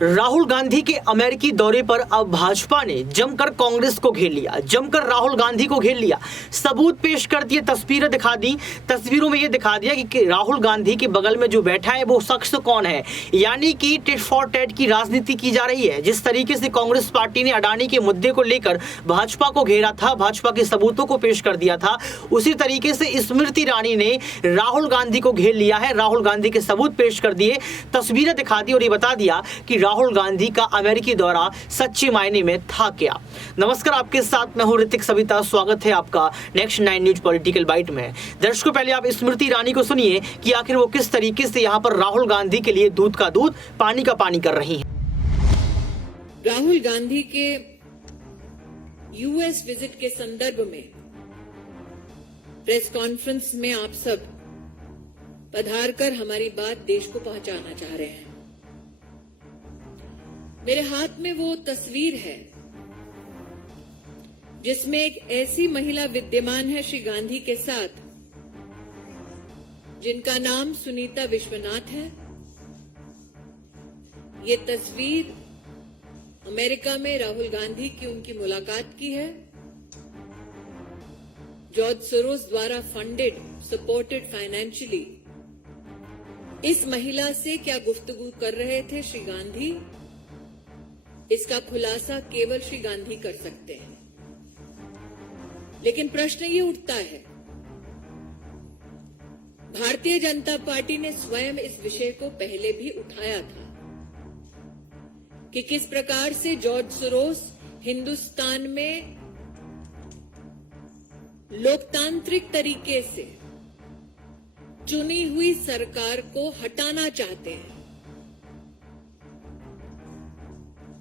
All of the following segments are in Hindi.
राहुल गांधी के अमेरिकी दौरे पर अब भाजपा ने जमकर कांग्रेस को घेर लिया, जमकर राहुल गांधी को घेर लिया, सबूत पेश कर दिए, तस्वीरें दिखा दी। तस्वीरों में यह दिखा दिया कि राहुल गांधी के बगल में जो बैठा है वो शख्स कौन है। यानी कि टिट फॉर टैट की राजनीति की जा रही है। जिस तरीके से कांग्रेस पार्टी ने अडानी के मुद्दे को लेकर भाजपा को घेरा था, भाजपा के सबूतों को पेश कर दिया था, उसी तरीके से स्मृति ईरानी ने राहुल गांधी को घेर लिया है। राहुल गांधी के सबूत पेश कर दिए, तस्वीरें दिखा दी और ये बता दिया कि राहुल गांधी का अमेरिकी दौरा सच्चे मायने में था क्या। नमस्कार, आपके साथ मैं हूं ऋतिक सविता। स्वागत है आपका नेक्स्ट 9 न्यूज पॉलिटिकल बाइट में। दर्शकों, पहले आप स्मृति ईरानी को सुनिए कि आखिर वो किस तरीके से यहां पर राहुल गांधी के लिए दूध का दूध पानी का पानी कर रही हैं। राहुल गांधी के यूएस विजिट के संदर्भ में प्रेस कॉन्फ्रेंस में आप सब पधार कर हमारी बात देश को पहुंचाना चाह रहे हैं। मेरे हाथ में वो तस्वीर है जिसमें एक ऐसी महिला विद्यमान है श्री गांधी के साथ जिनका नाम सुनीता विश्वनाथ है। ये तस्वीर अमेरिका में राहुल गांधी की उनकी मुलाकात की है। जॉर्ज सोरोस द्वारा फंडेड, सपोर्टेड फाइनेंशियली इस महिला से क्या गुफ्तगू कर रहे थे श्री गांधी, इसका खुलासा केवल श्री गांधी कर सकते हैं। लेकिन प्रश्न ये उठता है, भारतीय जनता पार्टी ने स्वयं इस विषय को पहले भी उठाया था कि किस प्रकार से जॉर्ज सोरोस हिंदुस्तान में लोकतांत्रिक तरीके से चुनी हुई सरकार को हटाना चाहते हैं।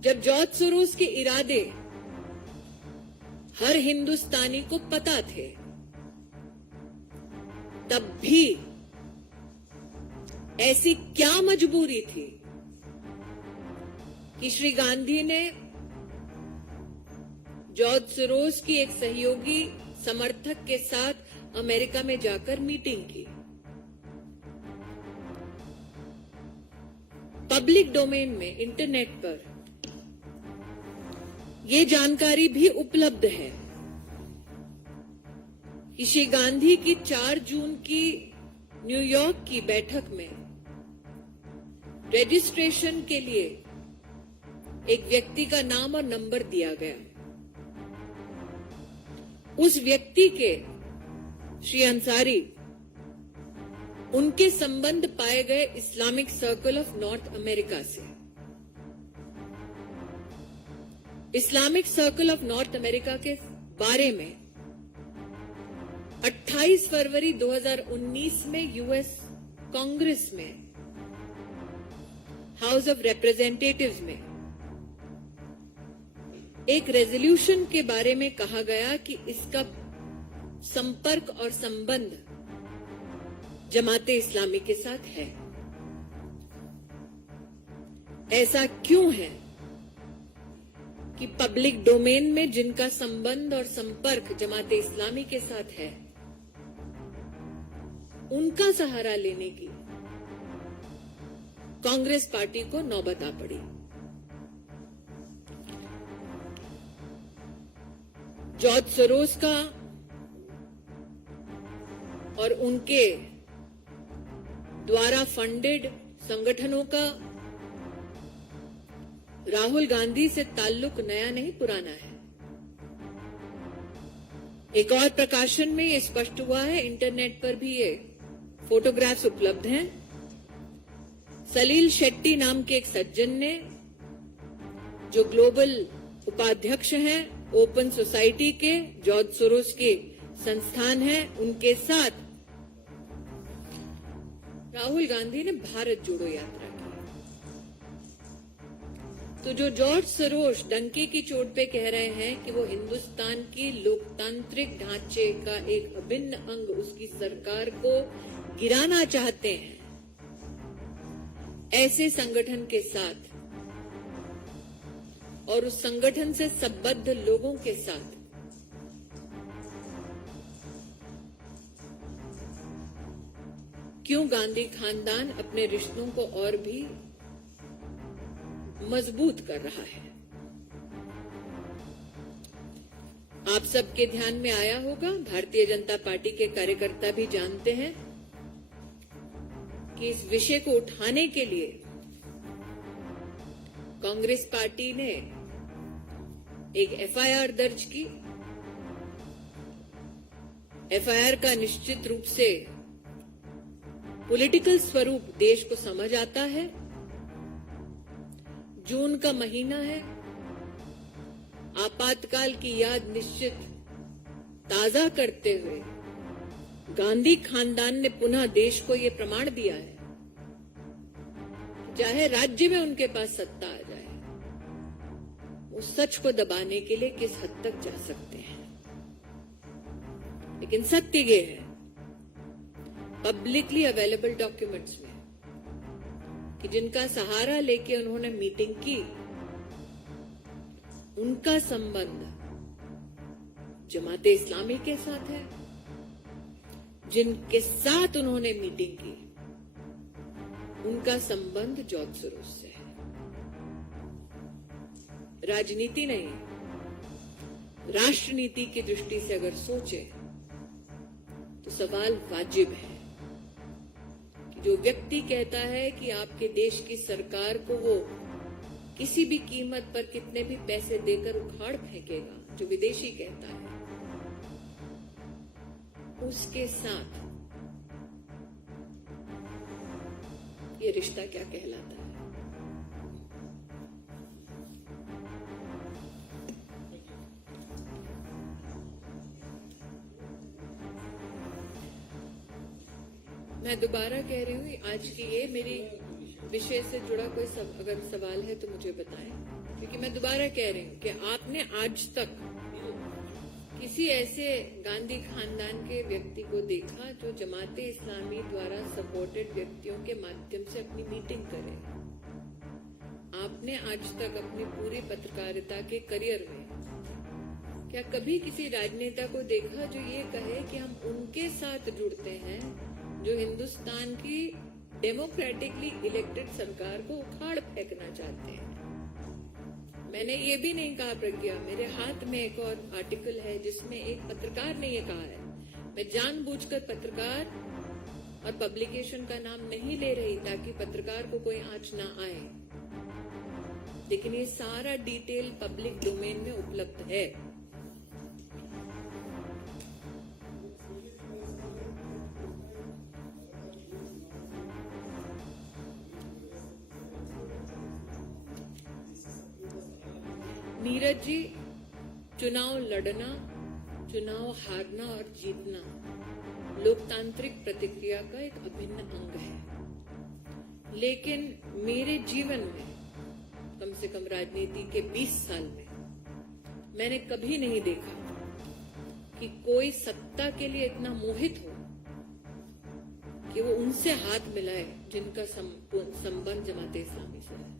जब जॉर्ज सोरोस के इरादे हर हिंदुस्तानी को पता थे, तब भी ऐसी क्या मजबूरी थी कि श्री गांधी ने जॉर्ज सोरोस की एक सहयोगी समर्थक के साथ अमेरिका में जाकर मीटिंग की। पब्लिक डोमेन में, इंटरनेट पर ये जानकारी भी उपलब्ध है कि श्री गांधी की 4 जून की न्यूयॉर्क की बैठक में रजिस्ट्रेशन के लिए एक व्यक्ति का नाम और नंबर दिया गया। उस व्यक्ति के, श्री अंसारी, उनके संबंध पाए गए Islamic circle of North America से। Islamic circle of North America के बारे में 28 फरवरी 2019 में यूएस कांग्रेस में, हाउस ऑफ रिप्रेजेंटेटिव्स में एक रेजोल्यूशन के बारे में कहा गया कि इसका संपर्क और संबंध जमाते इस्लामी के साथ है। ऐसा क्यों है कि पब्लिक डोमेन में जिनका संबंध और संपर्क जमाते इस्लामी के साथ है, उनका सहारा लेने की कांग्रेस पार्टी को नौबत आ पड़ी। जॉर्ज सोरोस का और उनके द्वारा फंडेड संगठनों का राहुल गांधी से ताल्लुक नया नहीं, पुराना है। एक और प्रकाशन में यह स्पष्ट हुआ है, इंटरनेट पर भी ये फोटोग्राफ्स उपलब्ध हैं। सलील शेट्टी नाम के एक सज्जन ने, जो ग्लोबल उपाध्यक्ष हैं ओपन सोसाइटी के, जॉर्ज सोरोस के संस्थान है, उनके साथ राहुल गांधी ने भारत जोड़ो यात्रा की। तो जो जॉर्ज सोरोस डंके की चोट पे कह रहे हैं कि वो हिंदुस्तान की लोकतांत्रिक ढांचे का एक अभिन्न अंग, उसकी सरकार को गिराना चाहते हैं, ऐसे संगठन के साथ और उस संगठन से संबद्ध लोगों के साथ क्यों गांधी खानदान अपने रिश्तों को और भी मजबूत कर रहा है। आप सबके ध्यान में आया होगा, भारतीय जनता पार्टी के कार्यकर्ता भी जानते हैं कि इस विषय को उठाने के लिए कांग्रेस पार्टी ने एक एफआईआर दर्ज की। एफआईआर का निश्चित रूप से पॉलिटिकल स्वरूप देश को समझ आता है। जून का महीना है, आपातकाल की याद निश्चित ताजा करते हुए गांधी खानदान ने पुनः देश को यह प्रमाण दिया है, चाहे राज्य में उनके पास सत्ता आ जाए, वो सच को दबाने के लिए किस हद तक जा सकते हैं। लेकिन सत्य ये है, पब्लिकली अवेलेबल डॉक्यूमेंट्स में, कि जिनका सहारा लेके उन्होंने मीटिंग की, उनका संबंध जमाते इस्लामी के साथ है। जिनके साथ उन्होंने मीटिंग की, उनका संबंध जॉर्ज सोरोस से है। राजनीति नहीं, राष्ट्रनीति की दृष्टि से अगर सोचे तो सवाल वाजिब है कि जो व्यक्ति कहता है कि आपके देश की सरकार को वो किसी भी कीमत पर कितने भी पैसे देकर उखाड़ फेंकेगा, जो विदेशी कहता है, उसके साथ ये रिश्ता क्या कहलाता है। मैं दोबारा कह रही हूँ, आज की ये मेरी विषय से जुड़ा कोई अगर सवाल है तो मुझे बताएं, क्योंकि मैं दोबारा कह रही हूँ कि आपने आज तक किसी ऐसे गांधी खानदान के व्यक्ति को देखा जो जमाते इस्लामी द्वारा सपोर्टेड व्यक्तियों के माध्यम से अपनी मीटिंग करे? आपने आज तक अपनी पूरी पत्रकारिता के करियर में क्या कभी किसी राजनेता को देखा जो ये कहे कि हम उनके साथ जुड़ते हैं जो हिंदुस्तान की डेमोक्रेटिकली इलेक्टेड सरकार को उखाड़ फेंकना चाहते हैं? मैंने ये भी नहीं कहा प्रज्ञा, मेरे हाथ में एक और आर्टिकल है जिसमें एक पत्रकार ने ये कहा है। मैं जानबूझकर पत्रकार और पब्लिकेशन का नाम नहीं ले रही ताकि पत्रकार को कोई आंच ना आए, लेकिन ये सारा डिटेल पब्लिक डोमेन में उपलब्ध है। नीरज जी, चुनाव लड़ना, चुनाव हारना और जीतना लोकतांत्रिक प्रतिक्रिया का एक अभिन्न अंग है। लेकिन मेरे जीवन में कम से कम राजनीति के 20 साल में मैंने कभी नहीं देखा कि कोई सत्ता के लिए इतना मोहित हो कि वो उनसे हाथ मिलाए जिनका संबंध जमाते इस्लामी से है।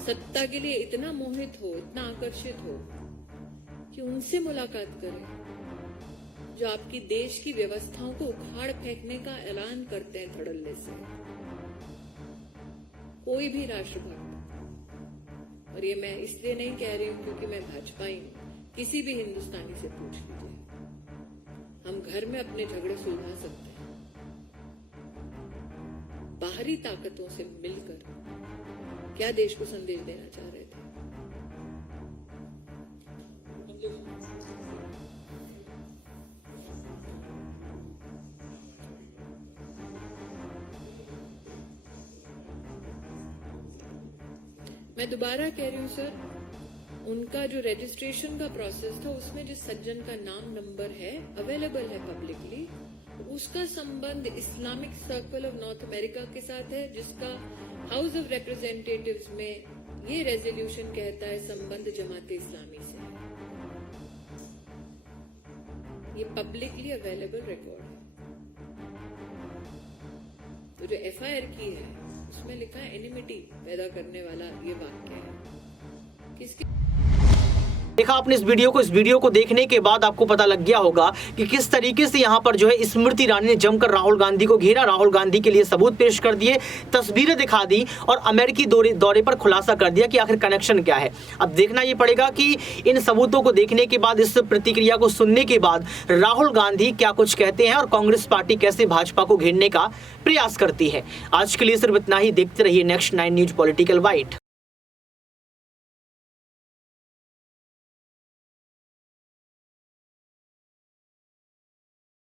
सत्ता के लिए इतना मोहित हो, इतना आकर्षित हो कि उनसे मुलाकात करें जो आपकी देश की व्यवस्थाओं को उखाड़ फेंकने का ऐलान करते हैं धड़ल्ले से। कोई भी राष्ट्रभक्त, और ये मैं इसलिए नहीं कह रही हूं क्योंकि मैं भाजपाई हूं, किसी भी हिंदुस्तानी से पूछ लीजिए, हम घर में अपने झगड़े सुलझा सकते हैं। बाहरी ताकतों से मिलकर क्या देश को संदेश देना चाह रहे थे? मैं दोबारा कह रही हूं सर, उनका जो रजिस्ट्रेशन का प्रोसेस था उसमें जिस सज्जन का नाम नंबर है अवेलेबल है पब्लिकली, उसका संबंध Islamic circle of North America के साथ है, जिसका हाउस ऑफ रिप्रेजेंटेटिव्स में ये रेजोल्यूशन कहता है संबंध जमाते इस्लामी से है। ये पब्लिकली अवेलेबल रिकॉर्ड है। तो जो एफआईआर की है उसमें लिखा है एनिमिटी पैदा करने वाला ये वाक्य है। किसके देखा आपने इस वीडियो को देखने के बाद आपको पता लग गया होगा कि किस तरीके से यहाँ पर जो है स्मृति ईरानी ने जमकर राहुल गांधी को घेरा, राहुल गांधी के लिए सबूत पेश कर दिए, तस्वीरें दिखा दी और अमेरिकी दौरे पर खुलासा कर दिया कि आखिर कनेक्शन क्या है। अब देखना ये पड़ेगा कि इन सबूतों को देखने के बाद, इस प्रतिक्रिया को सुनने के बाद राहुल गांधी क्या कुछ कहते हैं और कांग्रेस पार्टी कैसे भाजपा को घेरने का प्रयास करती है। आज के लिए सिर्फ इतना ही। देखते रहिए नेक्स्ट 9 न्यूज पॉलिटिकल बाइट।